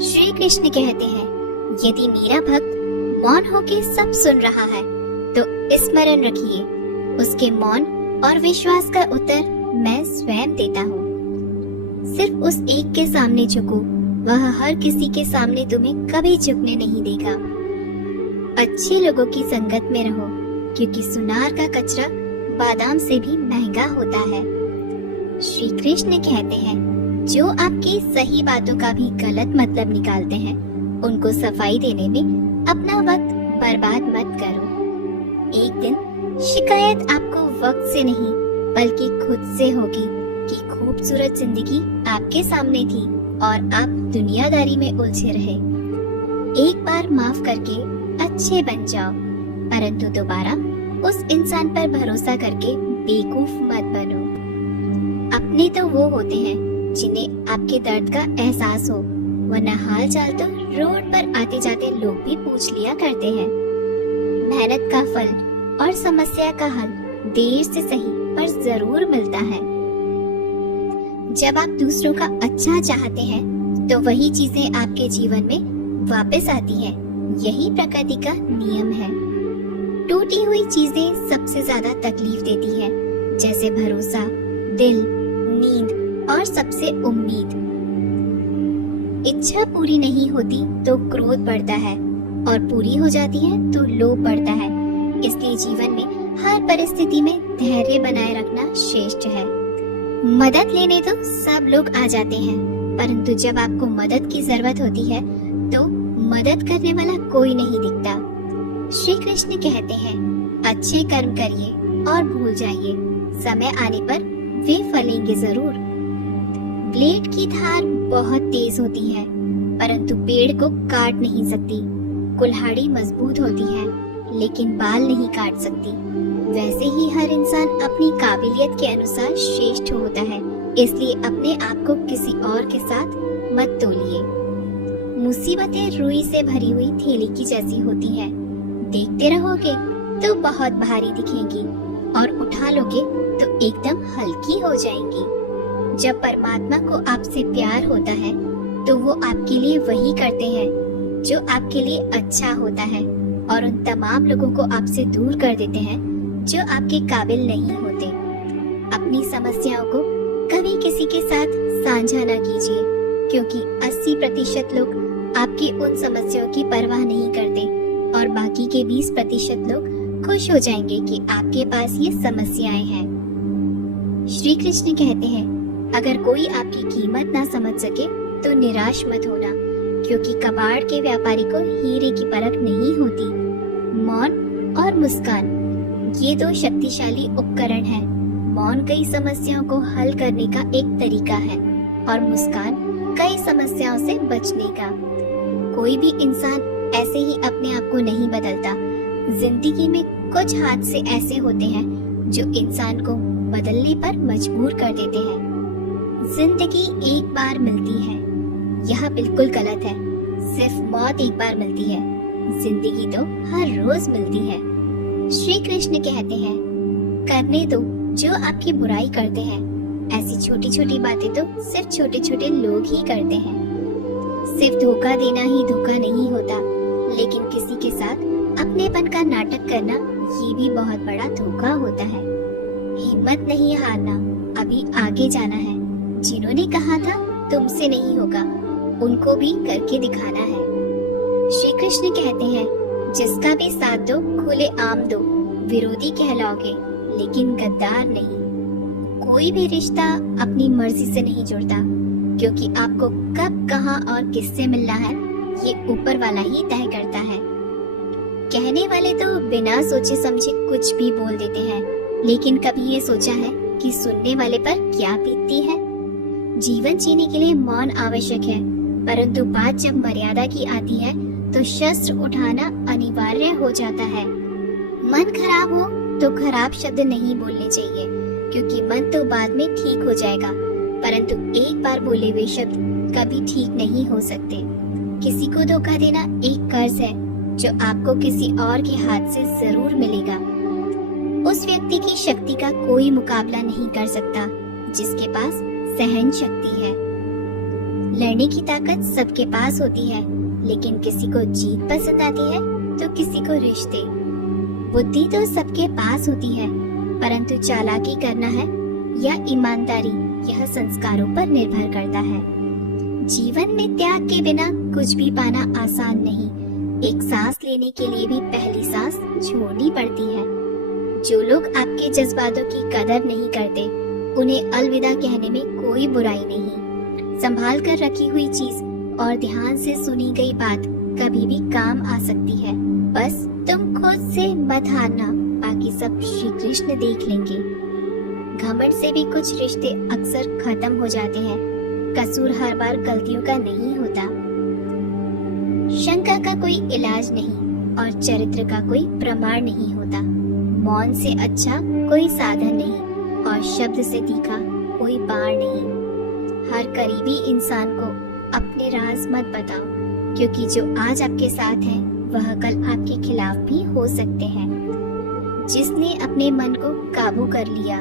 श्री कृष्ण कहते हैं, यदि मेरा भक्त मौन होके सब सुन रहा है तो स्मरण रखिए, उसके मौन और विश्वास का उत्तर मैं स्वयं देता हूँ। सिर्फ उस एक के सामने झुको, वह हर किसी के सामने तुम्हें कभी झुकने नहीं देगा। अच्छे लोगों की संगत में रहो, क्योंकि सुनार का कचरा बादाम से भी महंगा होता है। श्री कृष्ण कहते हैं, जो आपकी सही बातों का भी गलत मतलब निकालते हैं, उनको सफाई देने में अपना वक्त बर्बाद मत करो। एक दिन शिकायत आपको वक्त से नहीं बल्कि खुद से होगी कि खूबसूरत जिंदगी आपके सामने थी और आप दुनियादारी में उलझे रहे। एक बार माफ करके अच्छे बन जाओ, परंतु दोबारा उस इंसान पर भरोसा करके बेवकूफ मत बनो। अपने तो वो होते हैं जिन्हें आपके दर्द का एहसास हो, वरना हाल चाल तो रोड पर आते जाते लोग भी पूछ लिया करते हैं। मेहनत का फल और समस्या का हल देर से सही पर जरूर मिलता है। जब आप दूसरों का अच्छा चाहते हैं तो वही चीजें आपके जीवन में वापस आती हैं। यही प्रकृति का नियम है। टूटी हुई चीजें सबसे ज्यादा तकलीफ देती है, जैसे भरोसा, दिल, नींद और सबसे उम्मीद। इच्छा पूरी नहीं होती तो क्रोध बढ़ता है और पूरी हो जाती है तो लोभ बढ़ता है। इसलिए जीवन में हर परिस्थिति में धैर्य बनाए रखना श्रेष्ठ है। मदद लेने तो सब लोग आ जाते हैं, परंतु जब आपको मदद की जरूरत होती है तो मदद करने वाला कोई नहीं दिखता। श्री कृष्ण कहते हैं, अच्छे कर्म करिए और भूल जाइए, समय आने पर वे फलेंगे जरूर। ब्लेड की धार बहुत तेज होती है, परंतु पेड़ को काट नहीं सकती। कुल्हाड़ी मजबूत होती है, लेकिन बाल नहीं काट सकती। वैसे ही हर इंसान अपनी काबिलियत के अनुसार श्रेष्ठ होता है, इसलिए अपने आप को किसी और के साथ मत तोलिए। मुसीबतें रुई से भरी हुई थैली की जैसी होती है, देखते रहोगे तो बहुत भारी दिखेंगी और उठा लोगे तो एकदम हल्की हो जाएंगी। जब परमात्मा को आपसे प्यार होता है तो वो आपके लिए वही करते हैं जो आपके लिए अच्छा होता है, और उन तमाम लोगों को आपसे दूर कर देते हैं जो आपके काबिल नहीं होते। अपनी समस्याओं को कभी किसी के साथ साझा न कीजिए, क्योंकि 80% लोग आपकी उन समस्याओं की परवाह नहीं करते और बाकी के 20% लोग खुश हो जाएंगे कि आपके पास ये समस्याएं हैं। श्री कृष्ण कहते हैं, अगर कोई आपकी कीमत ना समझ सके तो निराश मत होना, क्योंकि कबाड़ के व्यापारी को हीरे की परख नहीं होती। मौन और मुस्कान, ये दो शक्तिशाली उपकरण हैं। मौन कई समस्याओं को हल करने का एक तरीका है और मुस्कान कई समस्याओं से बचने का। कोई भी इंसान ऐसे ही अपने आप को नहीं बदलता। जिंदगी में कुछ हादसे ऐसे होते हैं जो इंसान को बदलने पर मजबूर कर देते हैं। जिंदगी एक बार मिलती है, यह बिल्कुल गलत है। सिर्फ मौत एक बार मिलती है, जिंदगी तो हर रोज मिलती है। श्री कृष्ण कहते हैं, करने दो जो आपकी बुराई करते हैं। ऐसी छोटी छोटी बातें तो सिर्फ छोटे छोटे लोग ही करते हैं। सिर्फ धोखा देना ही धोखा नहीं होता, लेकिन किसी के साथ अपनेपन का नाटक करना ये भी बहुत बड़ा धोखा होता है। हिम्मत नहीं हारना, अभी आगे जाना है। जिन्होंने कहा था तुमसे नहीं होगा, उनको भी करके दिखाना है। श्री कृष्ण कहते हैं, जिसका भी साथ दो खुले आम दो, विरोधी कहलाओगे लेकिन गद्दार नहीं। कोई भी रिश्ता अपनी मर्जी से नहीं जुड़ता, क्योंकि आपको कब, कहां और किससे मिलना है ये ऊपर वाला ही तय करता है। कहने वाले तो बिना सोचे समझे कुछ भी बोल देते हैं, लेकिन कभी ये सोचा है कि सुनने वाले पर क्या बीतती है। जीवन जीने के लिए मौन आवश्यक है, परंतु बात जब मर्यादा की आती है तो शस्त्र उठाना अनिवार्य हो जाता है। मन खराब हो तो खराब शब्द नहीं बोलने चाहिए, क्योंकि मन तो बाद में ठीक हो जाएगा, परंतु एक बार बोले हुए शब्द कभी ठीक नहीं हो सकते। किसी को धोखा देना एक कर्ज है जो आपको किसी और के हाथ से जरूर मिलेगा। उस व्यक्ति की शक्ति का कोई मुकाबला नहीं कर सकता जिसके पास सहन शक्ति है। लड़ने की ताकत सबके पास होती है, लेकिन किसी को जीत पसंद आती है तो किसी को रिश्ते। बुद्धि तो सबके पास होती है, परंतु चालाकी करना है या ईमानदारी, यह संस्कारों पर निर्भर करता है। जीवन में त्याग के बिना कुछ भी पाना आसान नहीं। एक सांस लेने के लिए भी पहली सांस छोड़नी पड़ती है। जो लोग आपके जज्बातों की कदर नहीं करते, उन्हें अलविदा कहने में कोई बुराई नहीं। संभाल कर रखी हुई चीज और ध्यान से सुनी गई बात कभी भी काम आ सकती है। बस तुम खुद से मत हारना, बाकी सब श्री कृष्ण देख लेंगे। घमंड से भी कुछ रिश्ते अक्सर खत्म हो जाते हैं। कसूर हर बार गलतियों का नहीं होता। शंका का कोई इलाज नहीं और चरित्र का कोई प्रमाण नहीं होता। मौन से अच्छा कोई साधन नहीं और शब्द से तीखा कोई बाण नहीं। हर करीबी इंसान को अपने राज मत बताओ, क्योंकि जो आज आपके साथ है वह कल आपके खिलाफ भी हो सकते हैं। जिसने अपने मन को काबू कर लिया,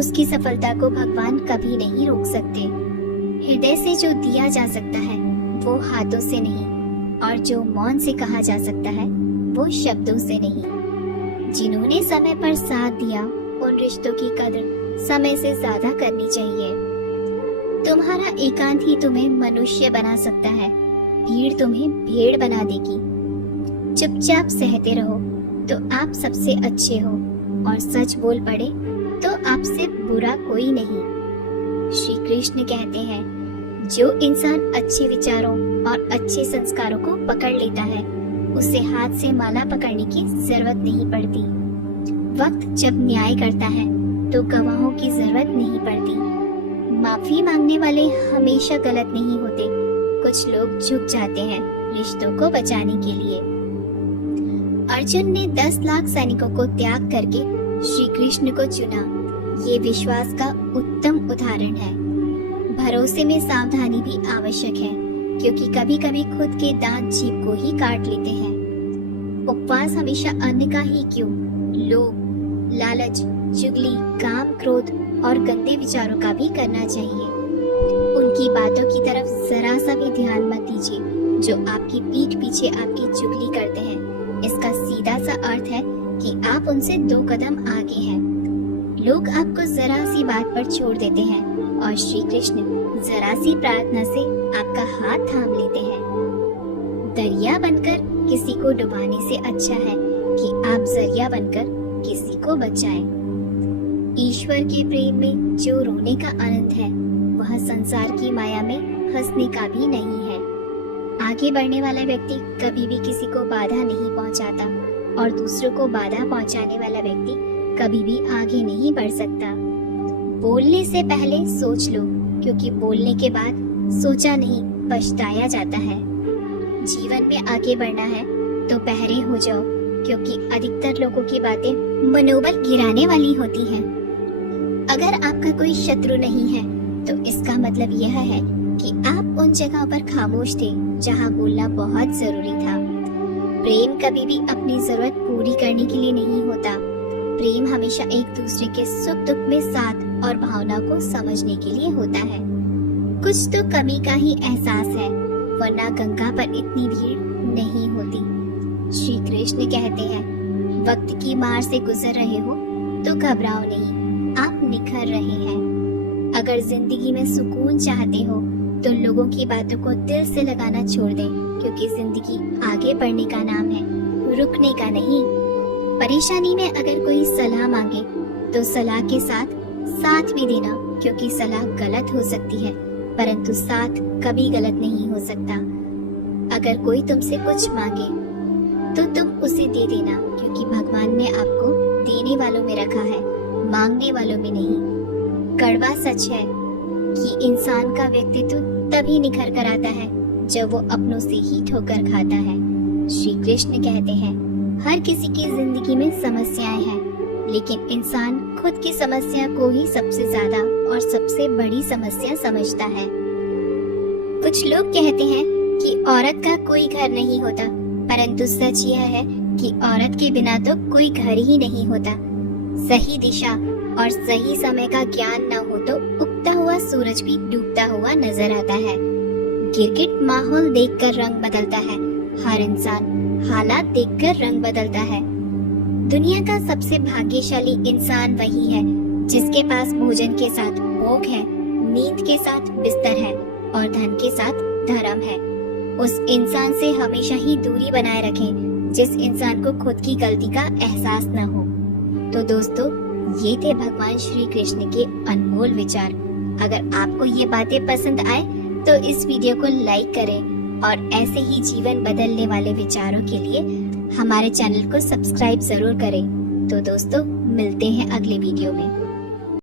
उसकी सफलता को भगवान कभी नहीं रोक सकते। हृदय से जो दिया जा सकता है वो हाथों से नहीं, और जो मौन से कहा जा सकता है वो शब्दों से नहीं। जिन्होंने समय पर साथ दिया, उन रिश्तों की कदर समय से ज्यादा करनी चाहिए। तुम्हारा एकांत ही तुम्हें मनुष्य बना सकता है, भीड़ तुम्हें भेड़ बना देगी। चुपचाप सहते रहो तो आप सबसे अच्छे हो, और सच बोल पड़े तो आपसे बुरा कोई नहीं। श्री कृष्ण कहते हैं, जो इंसान अच्छे विचारों और अच्छे संस्कारों को पकड़ लेता है, उसे हाथ से माला पकड़ने की जरूरत नहीं पड़ती। वक्त जब न्याय करता है तो गवाहों की जरूरत नहीं पड़ती। माफी मांगने वाले हमेशा गलत नहीं होते। कुछ लोग झुक जाते हैं रिश्तों को बचाने के लिए। अर्जुन ने 10 लाख सैनिकों को त्याग करके श्री कृष्ण को चुना। ये विश्वास का उत्तम उदाहरण है। भरोसे में सावधानी भी आवश्यक है, क्योंकि कभी कभी खुद के दांत जीभ को ही काट लेते हैं। उपवास हमेशा अन्न का ही क्यों, लोभ, लालच, चुगली, काम, क्रोध और गंदे विचारों का भी करना चाहिए। उनकी बातों की तरफ जरा सा भी ध्यान मत दीजिए जो आपकी पीठ पीछे आपकी चुगली करते हैं। इसका सीधा सा अर्थ है कि आप उनसे 2 कदम आगे हैं। लोग आपको जरा सी बात पर छोड़ देते हैं और श्री कृष्ण जरा सी प्रार्थना से आपका हाथ थाम लेते हैं। दरिया बनकर किसी को डुबाने से अच्छा है कि आप जरिया बनकर किसी को बचाएं। ईश्वर के प्रेम में जो रोने का आनंद है, वह संसार की माया में हंसने का भी नहीं है। आगे बढ़ने वाला व्यक्ति कभी भी किसी को बाधा नहीं पहुंचाता, और दूसरों को बाधा पहुंचाने वाला व्यक्ति कभी भी आगे नहीं बढ़ सकता। बोलने से पहले सोच लो, क्योंकि बोलने के बाद सोचा नहीं पछताया जाता है। जीवन में आगे बढ़ना है तो बहरे हो जाओ, क्योंकि अधिकतर लोगों की बातें मनोबल गिराने वाली होती हैं। अगर आपका कोई शत्रु नहीं है तो इसका मतलब यह है कि आप उन जगहों पर खामोश थे जहां बोलना बहुत जरूरी था। प्रेम कभी भी अपनी जरूरत पूरी करने के लिए नहीं होता। प्रेम हमेशा एक दूसरे के सुख दुख में साथ और भावना को समझने के लिए होता है। कुछ तो कमी का ही एहसास है, वरना गंगा पर इतनी भीड़ नहीं होती। श्री कृष्ण कहते हैं, वक्त की मार से गुजर रहे हो तो घबराओ नहीं, आप निखर रहे हैं। अगर जिंदगी में सुकून चाहते हो तो लोगों की बातों को दिल से लगाना छोड़ दें, क्योंकि जिंदगी आगे बढ़ने का नाम है, रुकने का नहीं। परेशानी में अगर कोई सलाह मांगे तो सलाह के साथ साथ भी देना, क्योंकि सलाह गलत हो सकती है परंतु साथ कभी गलत नहीं हो सकता। अगर कोई तुमसे कुछ मांगे तो तुम उसे दे देना, क्योंकि भगवान ने आपको देने वालों में रखा है, मांगने वालों में नहीं। कड़वा सच है कि इंसान का व्यक्तित्व तभी निखर कर आता है जब वो अपनों से ही ठोकर खाता है। श्री कृष्ण कहते हैं, हर किसी की जिंदगी में समस्याएं हैं, लेकिन इंसान खुद की समस्या को ही सबसे ज्यादा और सबसे बड़ी समस्या समझता है। कुछ लोग कहते हैं कि औरत का कोई घर नहीं होता, परंतु सच यह है कि औरत के बिना तो कोई घर ही नहीं होता। सही दिशा और सही समय का ज्ञान न हो तो उगता हुआ सूरज भी डूबता हुआ नजर आता है। गिरगिट माहौल देखकर रंग बदलता है, हर इंसान हालात देखकर रंग बदलता है। दुनिया का सबसे भाग्यशाली इंसान वही है जिसके पास भोजन के साथ भोग है, नींद के साथ बिस्तर है और धन के साथ धर्म है। उस इंसान से हमेशा ही दूरी बनाए रखें जिस इंसान को खुद की गलती का एहसास न हो। तो दोस्तों, ये थे भगवान श्री कृष्ण के अनमोल विचार। अगर आपको ये बातें पसंद आए तो इस वीडियो को लाइक करें और ऐसे ही जीवन बदलने वाले विचारों के लिए हमारे चैनल को सब्सक्राइब जरूर करें। तो दोस्तों, मिलते हैं अगले वीडियो में।